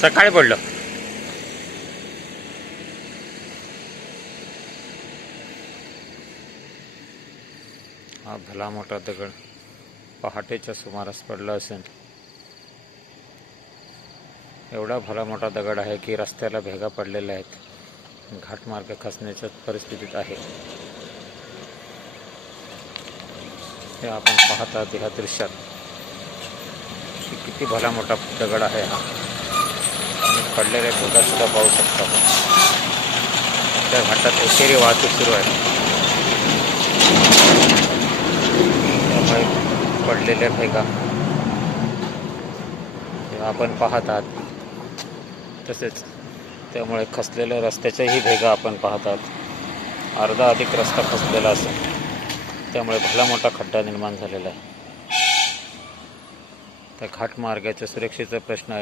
सकाळी पडलं. हा भला मोठा दगड पहाटेच्या सुमारास पडला असेल. एवढा भला मोठा दगड आहे की रस्त्याला भेगा पडलेल्या आहेत. घाटमार्ग खचण्याच्या परिस्थितीत आहे. हे आपण पाहतात आहात ह्या दृश्यात की किती भला मोठा दगड आहे हा. पडलेल्या भेगा सुद्धा पाहू शकता त्या घाटात एकेरी वाहतूक सुरू आहे. त्यामुळे पडलेल्या भेगा आपण पाहत आहात. तसेच त्यामुळे खसलेल्या रस्त्याच्याही भेगा आपण पाहत आहात. अर्धा अधिक रस्ता खसलेला असेल. त्यामुळे भला मोठा खड्डा निर्माण झालेला आहे. त्या घाटमार्गाच्या सुरक्षेचा प्रश्न आहे.